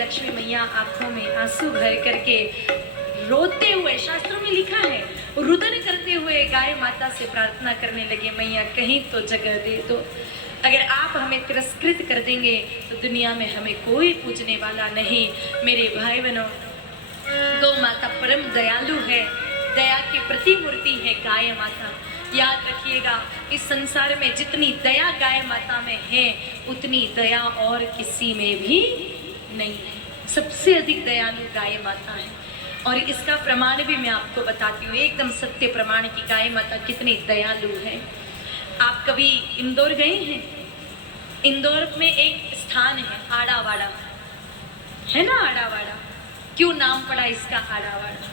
लक्ष्मी मैया आंखों में आंसू भर करके रोते हुए, शास्त्रों में लिखा है, रुदन करते हुए गाय माता से प्रार्थना करने लगे, मैया कहीं तो जगह दे दो। अगर आप हमें तिरस्कृत कर देंगे तो दुनिया में हमें कोई पूजने वाला नहीं। मेरे भाई बहनों, गौ माता परम दयालु है, दया की प्रतिमूर्ति है गाय माता। याद रखिएगा, इस संसार में जितनी दया गाय माता में है उतनी दया और किसी में भी नहीं है। सबसे अधिक दयालु गाय माता है और इसका प्रमाण भी मैं आपको बताती हूँ, एकदम सत्य प्रमाण की गाय माता कितनी दयालु है। आप कभी इंदौर गए हैं? इंदौर में एक स्थान है आड़ावाड़ा, है ना? आड़ावाड़ा क्यों नाम पड़ा इसका आड़ावाड़ा?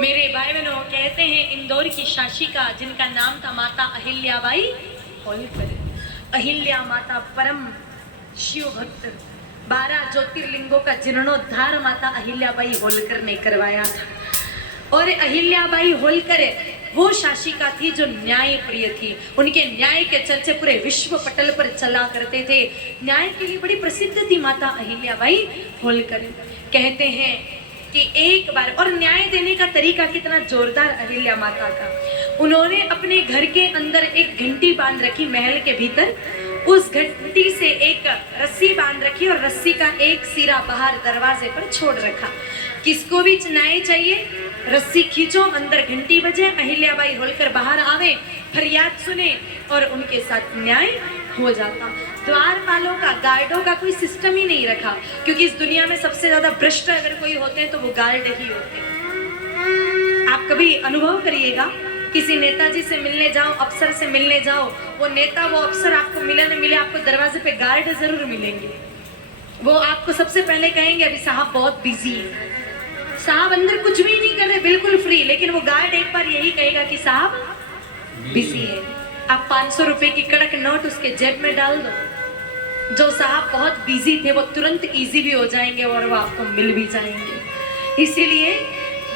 मेरे भाई बहनों, कहते हैं इंदौर की शासिका जिनका नाम था माता अहिल्याबाई होलकर। अहिल्या माता परम शिव भक्त, 12 ज्योतिर्लिंगों का जीर्णोद्धार माता अहिल्याबाई होलकर ने करवाया था। और अहिल्याबाई होलकर वो शासिका थी जो न्याय प्रिय थी। उनके न्याय के चर्चे पूरे विश्व पटल पर चला करते थे। न्याय के लिए बड़ी प्रसिद्ध थी माता अहिल्याबाई होलकर। कहते हैं कि एक बार, और न्याय देने का तरीका कितना जोरदार अहिल्या माता का। उन्होंने अपने घर के अंदर एक घंटी बांध रखी महल के भीतर, उस घंटी से एक रस्सी बांध रखी और रस्सी का एक सिरा बाहर दरवाजे पर छोड़ रखा। किसको भी न्याय चाहिए, रस्सी खींचो, अंदर घंटी बजे, अहिल्याबाई होलकर बाहर आवे, फरियाद सुने और उनके साथ न्याय हो जाता। द्वारपालों का, गार्डों का कोई सिस्टम ही नहीं रखा, क्योंकि इस दुनिया में सबसे ज्यादा भ्रष्ट अगर कोई होते हैं तो वो गार्ड ही होते हैं। आप कभी अनुभव करिएगा, किसी नेताजी से मिलने जाओ, अफसर से मिलने जाओ, वो नेता वो अफसर आपको मिले न मिले, आपको दरवाजे पे गार्ड जरूर मिलेंगे। वो आपको सबसे पहले कहेंगे अभी साहब बहुत बिजी है, साहब अंदर कुछ भी नहीं कर रहे, बिल्कुल फ्री, लेकिन वो गार्ड एक बार यही कहेगा कि साहब बिजी है। आप 500 रुपए की कड़क नोट उसके जेब में डाल दो, जो साहब बहुत बिजी थे वो तुरंत इजी भी हो जाएंगे और वो आपको मिल भी जाएंगे। इसीलिए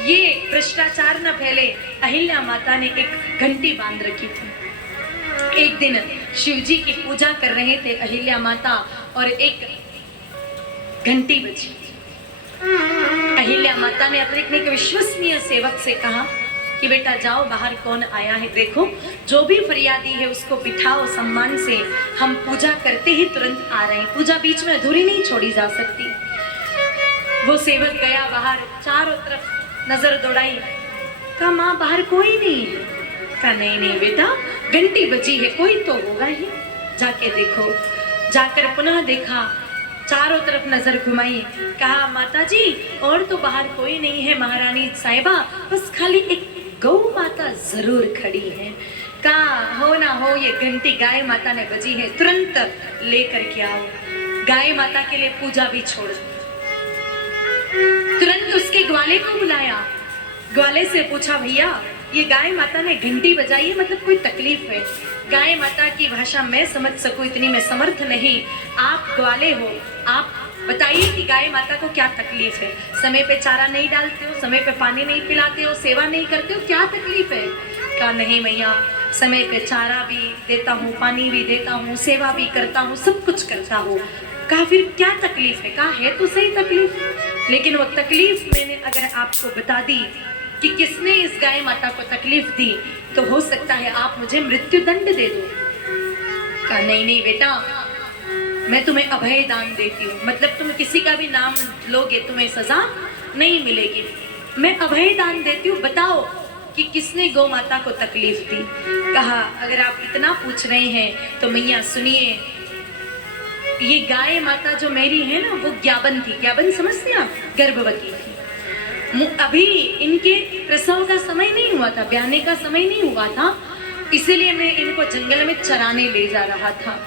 ये भ्रष्टाचार न फैले, अहिल्या माता ने एक घंटी बांध रखी थी। एक दिन शिव जी की पूजा कर रहे थे अहिल्या माता और एक घंटी बजी। अहिल्या माता ने अपने एक विश्वसनीय सेवक से कहा कि बेटा जाओ, बाहर कौन आया है देखो, जो भी फरियादी है उसको बिठाओ सम्मान से, हम पूजा करते ही तुरंत आ रहे हैं, पूजा बीच में अधूरी नहीं छोड़ी जा सकती। वो सेवक गया बाहर, चारों तरफ नजर दौड़ाई, कहा माँ बाहर कोई नहीं है। कहा नहीं नहीं बेटा, घंटी बजी है, कोई तो होगा ही, जाके देखो। जाकर पुनः देखा, चारों तरफ नजर घुमाई, कहा माता जी और तो बाहर कोई नहीं है महारानी साहिबा, बस खाली एक गौ माता जरूर खड़ी है। कहा हो ना हो ये घंटी गाय माता ने बजी है, तुरंत लेकर के आओ। गाय माता के लिए पूजा भी छोड़, तुरंत उसके ग्वाले को बुलाया। ग्वाले से पूछा भैया ये गाय माता ने घंटी बजाई है, मतलब कोई तकलीफ है? गाय माता की भाषा मैं समझ सकूं इतनी मैं समर्थ नहीं, आप ग्वाले हो, आप बताइए कि गाय माता को क्या तकलीफ है? समय पे चारा नहीं डालते हो, समय पे पानी नहीं पिलाते हो, सेवा नहीं करते हो, क्या तकलीफ है? कहा नहीं मैया, समय पे चारा भी देता हूँ, पानी भी देता हूँ, सेवा भी करता हूँ, सब कुछ करता हूँ। कहा फिर क्या तकलीफ है? कहा है तो सही तकलीफ, लेकिन वो तकलीफ मैंने अगर आपको बता दी कि किसने इस गाय माता को तकलीफ दी तो हो सकता है आप मुझे मृत्यु दंड दे दो। कहा नहीं नहीं बेटा, मैं तुम्हें अभय दान देती हूँ, मतलब तुम किसी का भी नाम लोगे तुम्हें सजा नहीं मिलेगी, मैं अभय दान देती हूँ, बताओ कि किसने गौ माता को तकलीफ दी। कहा अगर आप इतना पूछ रहे हैं तो मैया सुनिए, ये गाय माता जो मेरी है ना वो ज्ञाबन थी। ज्ञाबन समझते हैं आप? गर्भवती थी। अभी इनके प्रसव का समय नहीं हुआ था, ब्याने का समय नहीं हुआ था, इसीलिए मैं इनको जंगल में चराने ले जा रहा था।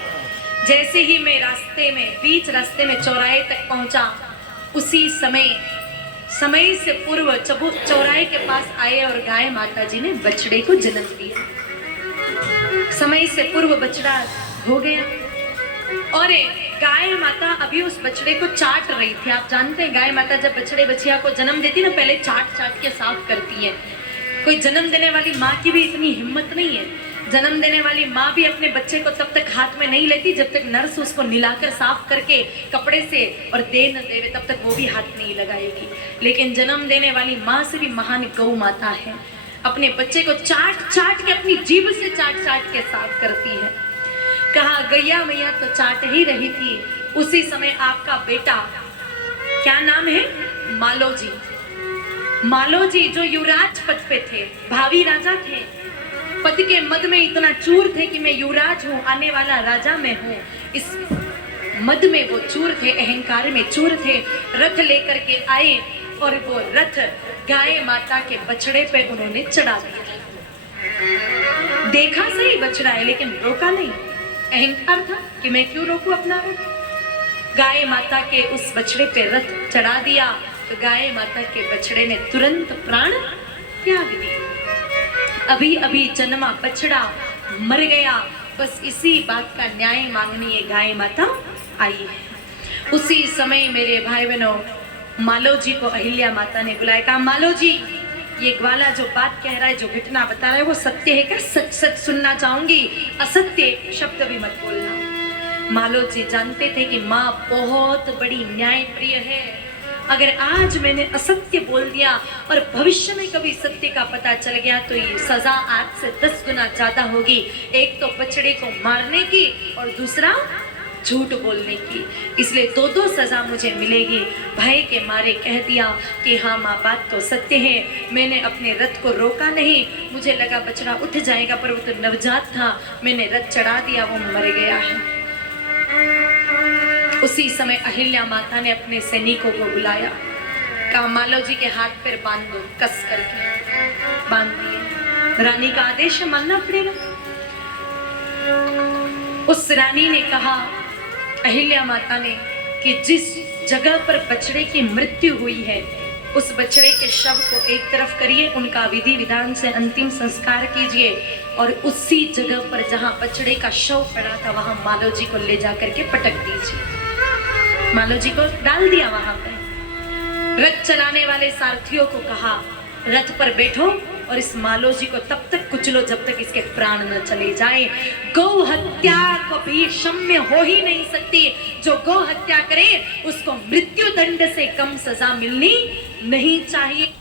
जैसे ही मैं रास्ते में, बीच रास्ते में चौराहे तक पहुंचा, उसी समय से पूर्व चौराहे के पास आए और गाय माता जी ने बछड़े को जन्म दिया। समय से पूर्व बछड़ा हो गया और गाय माता अभी उस बछड़े को चाट रही थी। आप जानते हैं गाय माता जब बछड़े बछिया को जन्म देती ना, पहले चाट चाट के साफ करती है। कोई जन्म देने वाली माँ की भी इतनी हिम्मत नहीं है, जन्म देने वाली माँ भी अपने बच्चे को तब तक हाथ में नहीं लेती जब तक नर्स उसको निलाकर साफ करके कपड़े से और दे न देवे, तब तक वो भी हाथ नहीं लगाएगी। लेकिन जन्म देने वाली माँ से भी महान गौ माता है, अपने बच्चे को चाट चाट के, अपनी जीभ से चाट चाट के साफ करती है। कहा गैया मैया तो चाट ही रही थी, उसी समय आपका बेटा, क्या नाम है, मालोजी, मालोजी जो युवराज पद पे थे, भावी राजा थे, पद के मद में इतना चूर थे कि मैं युवराज हूँ, आने वाला राजा मैं हूँ, इस मद में वो चूर थे, अहंकार में चूर थे। रथ लेकर के आए और वो रथ गाय माता के बछड़े पे उन्होंने चढ़ा दिया। देखा सही बछड़ा है लेकिन रोका नहीं, अहंकार था कि मैं क्यों रोकूं अपना रथ। गाय माता के उस बछड़े पे रथ चढ़ा दिया तो गाय माता के बछड़े ने तुरंत प्राण त्याग दिए। अभी अभी जन्मा बछड़ा मर गया, बस इसी बात का न्याय मांगने ये गाय माता आई है। उसी समय मेरे भाई बहनों, मालोजी को अहिल्या माता ने बुलाया, कहा मालोजी ये ग्वाला जो बात कह रहा है, जो घटना बता रहा है वो सत्य है क्या? सच सच सुनना चाहूंगी, असत्य शब्द भी मत बोलना। मालोजी जानते थे कि माँ बहुत बड़ी न्याय प्रिय है, अगर आज मैंने असत्य बोल दिया और भविष्य में कभी सत्य का पता चल गया तो ये सजा आज से 10 गुना ज्यादा होगी। एक तो बछड़े को मारने की और दूसरा झूठ बोलने की, इसलिए दो सजा मुझे मिलेगी। भय के मारे कह दिया कि हाँ माँ बात तो सत्य है, मैंने अपने रथ को रोका नहीं, मुझे लगा बछड़ा उठ जाएगा पर वो तो नवजात था, मैंने रथ चढ़ा दिया, वो मर गया है। उसी समय अहिल्या माता ने अपने सैनिकों को बुलाया, कहा मालोजी के हाथ पैर बांध दो, कस करके बांध दिए। रानी का आदेश मानना पड़ेगा। उस रानी ने कहा अहिल्या माता ने कि जिस जगह पर बछड़े की मृत्यु हुई है उस बछड़े के शव को एक तरफ करिए, उनका विधि विधान से अंतिम संस्कार कीजिए और उसी जगह पर जहां बछड़े का शव पड़ा था वहां मालोजी को ले जा करके पटक दीजिए। मालोजी को डाल दिया वहां पर। रथ चलाने वाले सारथियों को कहा रथ पर बैठो और इस मालोजी को तब तक कुचलो जब तक इसके प्राण न चले जाए। गौ हत्या कभी क्षम्य हो ही नहीं सकती, जो गौ हत्या करे उसको मृत्यु दंड से कम सजा मिलनी नहीं चाहिए।